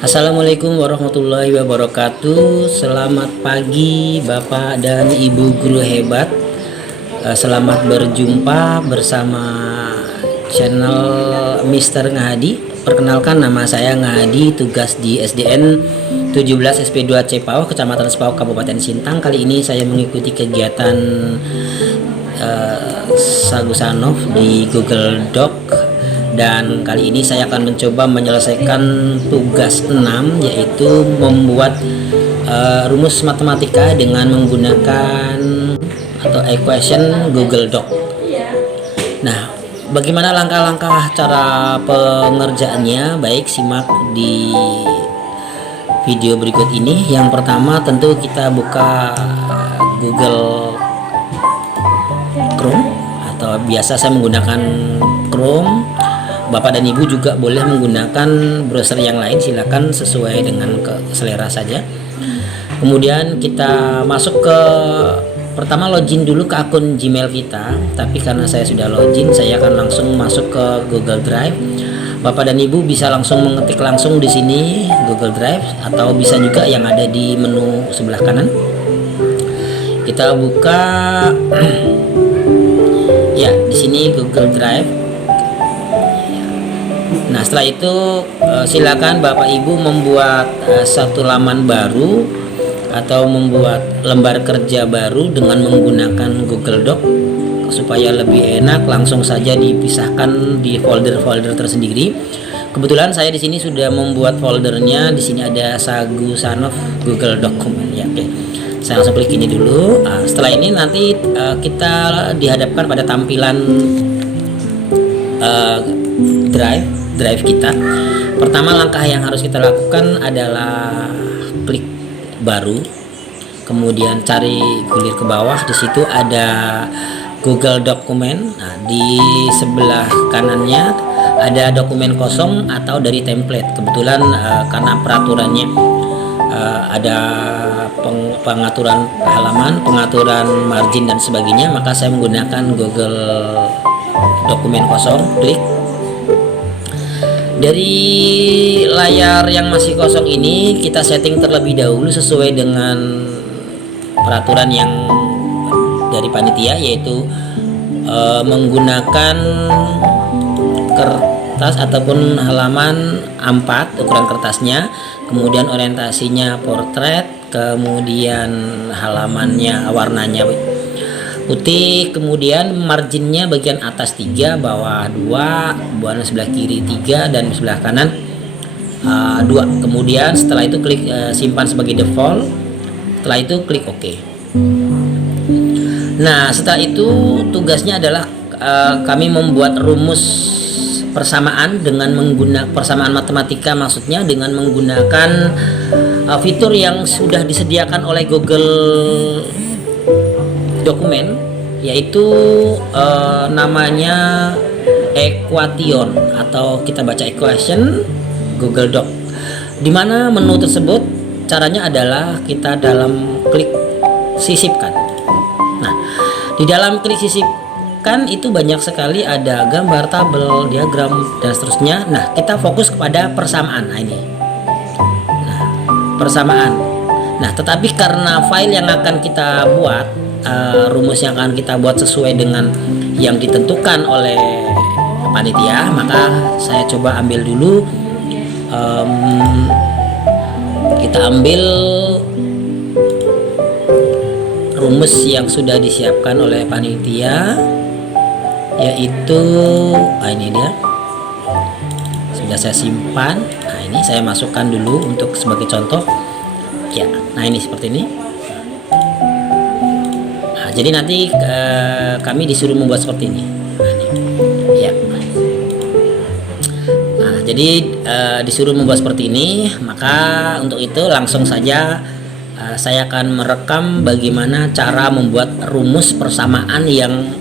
Assalamualaikum warahmatullahi wabarakatuh. Selamat pagi Bapak dan Ibu guru hebat. Selamat berjumpa bersama channel Mister Ngahadi. Perkenalkan, nama saya Ngahadi, tugas di SDN 17 SP2 Cepao, Kecamatan Sepau, Kabupaten Sintang. Kali ini saya mengikuti kegiatan Sagusanov di Google Doc. Dan kali ini saya akan mencoba menyelesaikan tugas 6, yaitu membuat rumus matematika dengan menggunakan atau equation Google Doc. Nah, bagaimana langkah-langkah cara pengerjaannya? Baik, simak di video berikut ini. Yang pertama tentu kita buka Google Chrome, atau biasa saya menggunakan Chrome. Bapak dan Ibu juga boleh menggunakan browser yang lain, silakan sesuai dengan selera saja. Kemudian kita masuk ke pertama, login dulu ke akun Gmail kita. Tapi karena saya sudah login, saya akan langsung masuk ke Google Drive. Bapak dan Ibu bisa langsung mengetik langsung di sini Google Drive, atau bisa juga yang ada di menu sebelah kanan. Kita buka ya, di sini Google Drive. Nah, setelah itu silakan Bapak Ibu membuat satu laman baru atau membuat lembar kerja baru dengan menggunakan Google Doc. Supaya lebih enak, langsung saja dipisahkan di folder-folder tersendiri. Kebetulan saya di sini sudah membuat foldernya. Di sini ada Sagusanov Google Document ya. Oke. Saya langsung klik ini dulu. Setelah ini nanti kita dihadapkan pada tampilan drive kita. Pertama, langkah yang harus kita lakukan adalah klik baru, kemudian cari gulir ke bawah. Di situ ada Google Document. Nah, di sebelah kanannya ada dokumen kosong atau dari template. Kebetulan karena peraturannya ada pengaturan halaman, pengaturan margin dan sebagainya, maka saya menggunakan Google Dokumen kosong. Klik. Dari layar yang masih kosong ini kita setting terlebih dahulu sesuai dengan peraturan yang dari panitia, yaitu menggunakan kertas ataupun halaman A4 ukuran kertasnya, kemudian orientasinya portrait, kemudian halamannya warnanya putih, kemudian marginnya bagian atas 3, bawah 2, buana sebelah kiri 3, dan sebelah kanan 2. Kemudian setelah itu klik simpan sebagai default. Setelah itu klik OK. Nah, setelah itu tugasnya adalah kami membuat rumus persamaan dengan menggunakan persamaan matematika, maksudnya dengan menggunakan fitur yang sudah disediakan oleh Google Dokumen, yaitu namanya equation, atau kita baca equation Google Doc. Dimana menu tersebut caranya adalah kita dalam klik sisipkan. Nah, di dalam klik sisipkan itu banyak sekali ada gambar, tabel, diagram, dan seterusnya. Nah, kita fokus kepada persamaan. Nah, ini. Nah, persamaan. Nah, tetapi karena file yang akan kita buat, rumus yang akan kita buat sesuai dengan yang ditentukan oleh panitia, maka saya coba ambil dulu. Kita ambil rumus yang sudah disiapkan oleh panitia, yaitu ini dia, sudah saya simpan. Nah, ini saya masukkan dulu untuk sebagai contoh ya. Nah, ini seperti ini. Jadi nanti kami disuruh membuat seperti ini. Nah, ini. Ya. Nah, jadi disuruh membuat seperti ini. Maka untuk itu langsung saja saya akan merekam bagaimana cara membuat rumus persamaan yang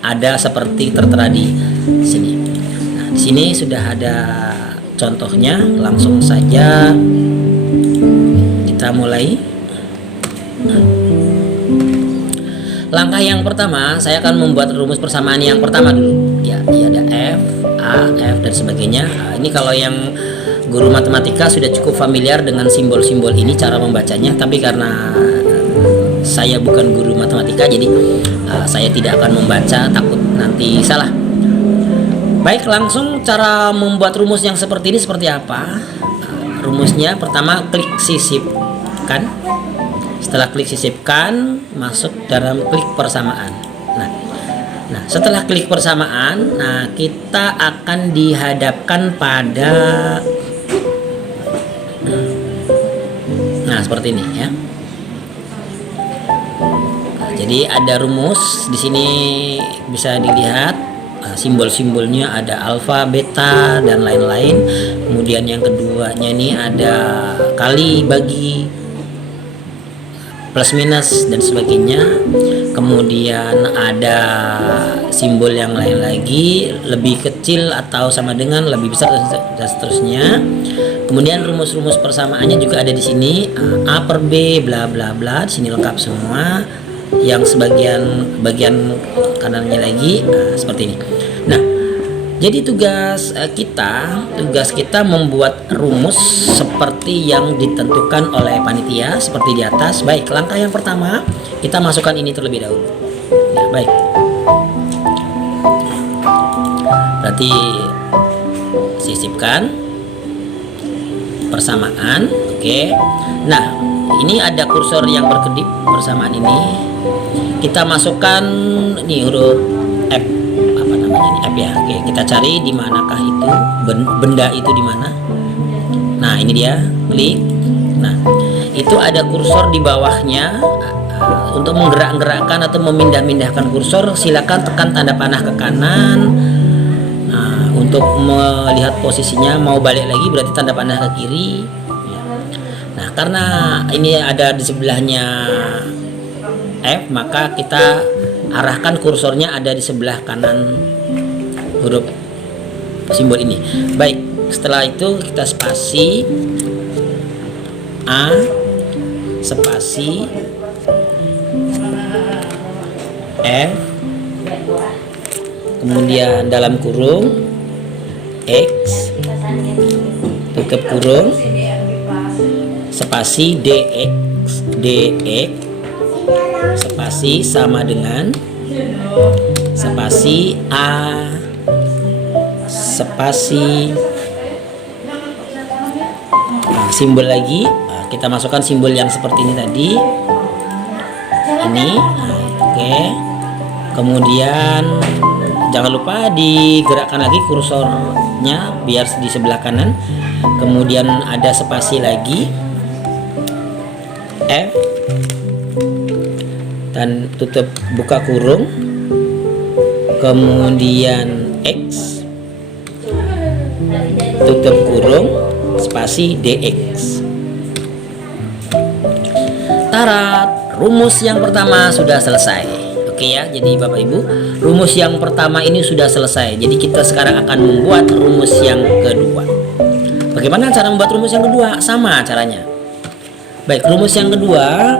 ada seperti tertera di sini. Nah, di sini sudah ada contohnya. Langsung saja kita mulai. Langkah yang pertama, saya akan membuat rumus persamaan yang pertama dulu. Ya, ada F, A, F dan sebagainya. Ini kalau yang guru matematika sudah cukup familiar dengan simbol-simbol ini, cara membacanya. Tapi karena saya bukan guru matematika, jadi saya tidak akan membaca, takut nanti salah. Baik, langsung cara membuat rumus yang seperti ini seperti apa? Rumusnya pertama klik sisipkan. Setelah klik sisipkan, masuk dalam klik persamaan. Nah, setelah klik persamaan, kita akan dihadapkan pada seperti ini ya. Jadi ada rumus di sini bisa dilihat, simbol-simbolnya ada alfa, beta dan lain-lain. Kemudian yang keduanya ini ada kali, bagi, plus minus dan sebagainya. Kemudian ada simbol yang lain lagi, lebih kecil atau sama dengan, lebih besar dan seterusnya. Kemudian rumus-rumus persamaannya juga ada di sini, A per B bla bla bla, di sini lengkap semua. Yang bagian kanannya lagi seperti ini. Nah, jadi tugas kita membuat rumus seperti yang ditentukan oleh panitia seperti di atas. Baik, langkah yang pertama kita masukkan ini terlebih dahulu. Ya, baik. Berarti sisipkan persamaan, oke. Nah, ini ada kursor yang berkedip persamaan ini. Kita masukkan nih huruf F, apa namanya ini, F ya. Oke, kita cari di manakah itu benda itu di mana. Nah, ini dia, klik. Nah, itu ada kursor di bawahnya. Untuk menggerak-gerakkan atau memindah-mindahkan kursor, silakan tekan tanda panah ke kanan. Untuk melihat posisinya, mau balik lagi berarti tanda panah ke kiri. Nah, karena ini ada di sebelahnya F, maka kita arahkan kursornya ada di sebelah kanan huruf simbol ini. Baik, setelah itu kita spasi A, spasi F, kemudian dalam kurung X, tutup kurung, spasi DX, spasi sama dengan, spasi A, spasi simbol lagi. Kita masukkan simbol yang seperti ini tadi. Ini, oke. Kemudian jangan lupa digerakkan lagi kursornya biar di sebelah kanan. Kemudian ada spasi lagi F dan tutup buka kurung, kemudian X, tutup kurung, spasi DX. Tarat, rumus yang pertama sudah selesai. Oke ya, jadi Bapak Ibu, rumus yang pertama ini sudah selesai. Jadi kita sekarang akan membuat rumus yang kedua. Bagaimana cara membuat rumus yang kedua? Sama caranya. Baik, rumus yang kedua,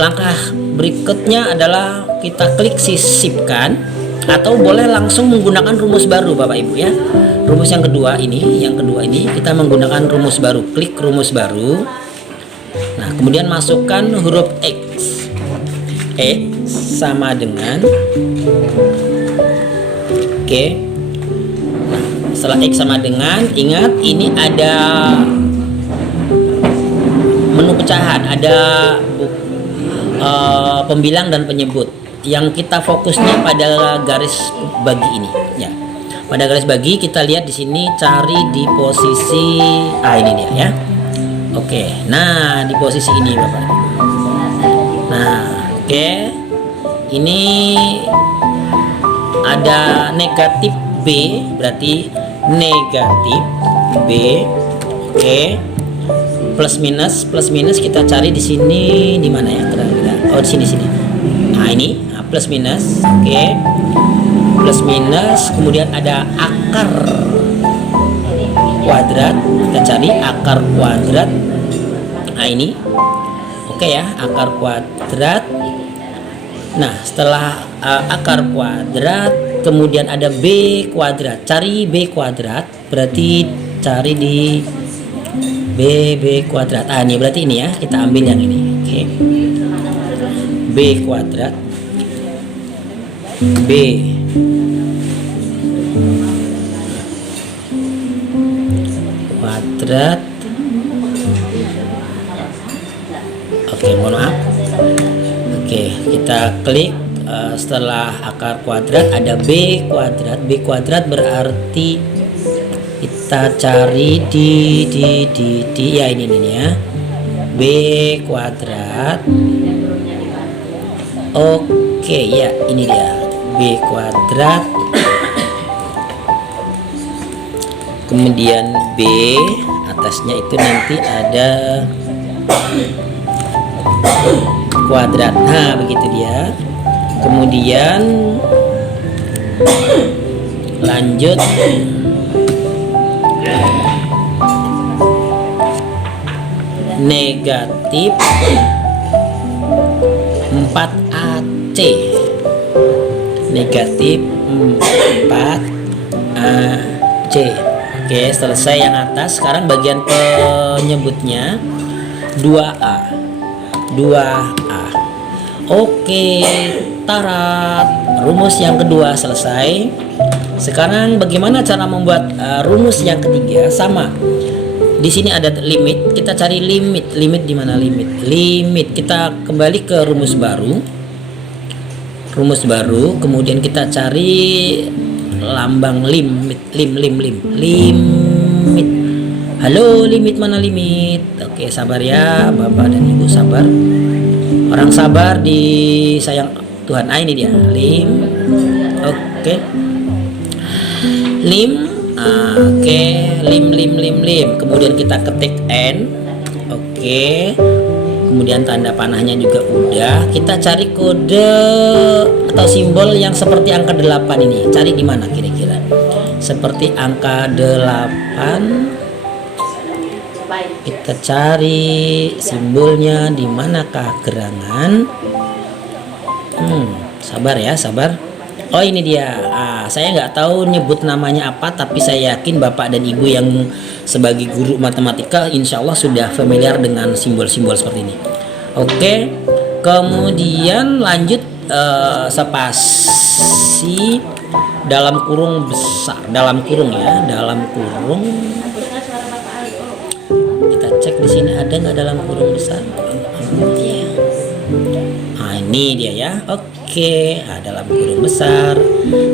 langkah berikutnya adalah kita klik sisipkan, atau boleh langsung menggunakan rumus baru Bapak Ibu ya. Rumus yang kedua ini kita menggunakan rumus baru. Klik rumus baru. Nah, kemudian masukkan huruf X. X sama dengan, oke. Nah, setelah X sama dengan, ingat ini ada menu pecahan, ada pembilang dan penyebut. Yang kita fokusnya pada garis bagi ini ya. Pada garis bagi kita lihat di sini, cari di posisi ini dia ya. Oke. Nah, di posisi ini Bapak. Nah, oke, ini ada negatif B, berarti negatif B. Oke, plus minus kita cari di sini, di mana ya? Oh, di sini. Nah, ini plus minus. Oke, plus minus. Kemudian ada akar kuadrat, kita cari akar kuadrat. Nah ini oke ya, akar kuadrat. Nah setelah akar kuadrat, kemudian ada B kuadrat. Cari B kuadrat, berarti cari di B kuadrat. Ini berarti ini ya, kita ambil yang ini. Oke. B kuadrat, B kuadrat. Oke, mohon maaf. Oke, kita klik. Setelah akar kuadrat ada B kuadrat. B kuadrat berarti kita cari di ya ini ya, B kuadrat. Oke ya, ini dia B kuadrat. Kemudian B atasnya itu nanti ada kuadrat. Nah begitu dia. Kemudian lanjut negatif 4AC, negatif 4AC. Oke, selesai yang atas. Sekarang bagian penyebutnya 2A. Oke, tarat, rumus yang kedua selesai. Sekarang bagaimana cara membuat rumus yang ketiga? Sama. Di sini ada limit, kita cari limit. Limit di mana limit? Limit kita kembali ke rumus baru. Rumus baru, kemudian kita cari lambang limit. Limit. Halo, limit mana limit? Oke, sabar ya, Bapak dan Ibu, sabar. Orang sabar disayang Tuhan. Ini dia lim. Oke. Lim. Oke, lim. Kemudian kita ketik n. Oke. Kemudian tanda panahnya juga udah. Kita cari kode atau simbol yang seperti angka 8 ini. Cari di mana kira-kira? Seperti angka 8. Kita cari simbolnya di manakah gerangan? Sabar ya, sabar. Oh ini dia. Saya nggak tahu nyebut namanya apa, tapi saya yakin Bapak dan Ibu yang sebagai guru matematika insya Allah sudah familiar dengan simbol-simbol seperti ini. Oke. Kemudian lanjut spasi dalam kurung besar, dalam kurung ya, dalam kurung. Kita cek di sini ada nggak dalam kurung besar. Ini dia ya. Oke, dalam kurung besar.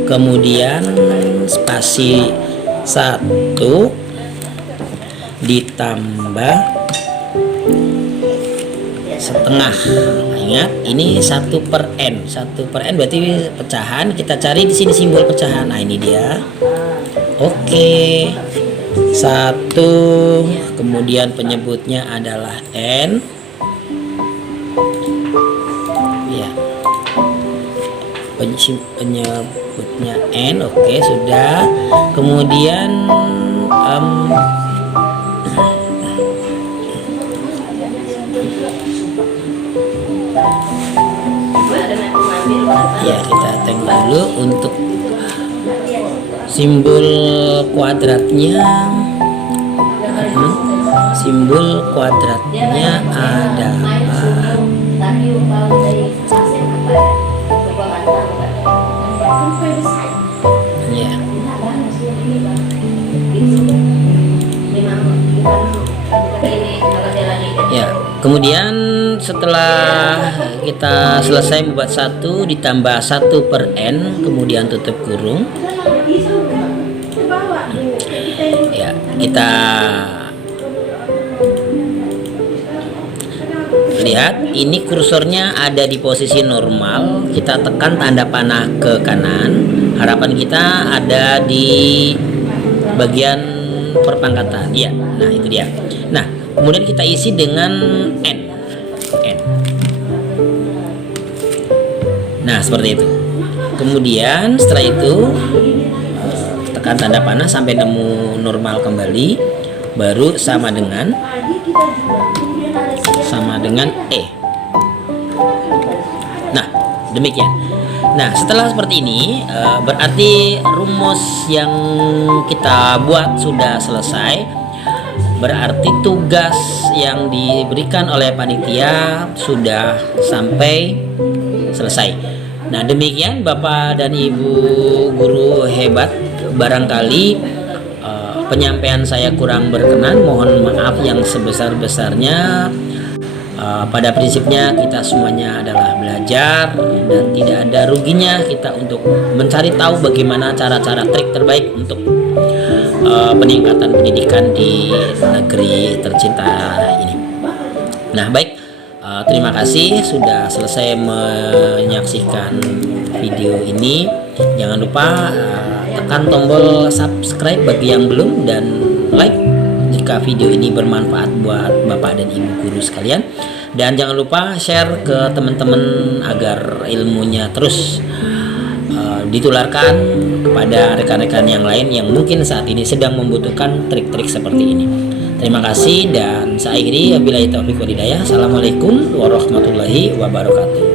Kemudian spasi 1 ditambah setengah. Ingat, ini 1/n. 1/n berarti pecahan. Kita cari di sini simbol pecahan. Nah, ini dia. Oke. 1, kemudian penyebutnya adalah n. Ya. Penyebutnya n. Oke, sudah. Kemudian ya, kita tag dulu untuk simbol kuadratnya. Simbol kuadratnya adalah ya. Ya, kemudian setelah kita selesai membuat 1 ditambah 1/n, kemudian tutup kurung. Ya, kita lihat ini kursornya ada di posisi normal. Kita tekan tanda panah ke kanan. Harapan kita ada di bagian perpangkatan. Ya, nah itu dia. Nah, kemudian kita isi dengan n. Nah, seperti itu. Kemudian setelah itu tekan tanda panah sampai nemu normal kembali. baru sama dengan E. Nah, demikian. Nah, setelah seperti ini berarti rumus yang kita buat sudah selesai. Berarti tugas yang diberikan oleh panitia sudah sampai selesai. Nah, demikian Bapak dan Ibu guru hebat. Barangkali penyampaian saya kurang berkenan, mohon maaf yang sebesar-besarnya. Pada prinsipnya kita semuanya adalah belajar dan tidak ada ruginya kita untuk mencari tahu bagaimana cara-cara trik terbaik untuk peningkatan pendidikan di negeri tercinta ini. Nah, baik, terima kasih sudah selesai menyaksikan video ini. Jangan lupa tekan tombol subscribe bagi yang belum dan like jika video ini bermanfaat buat Bapak dan Ibu guru sekalian. Dan jangan lupa share ke teman-teman agar ilmunya terus ditularkan kepada rekan-rekan yang lain yang mungkin saat ini sedang membutuhkan trik-trik seperti ini. Terima kasih dan saya akhiri, wabillahi taufiq wal hidayah. Assalamualaikum warahmatullahi wabarakatuh.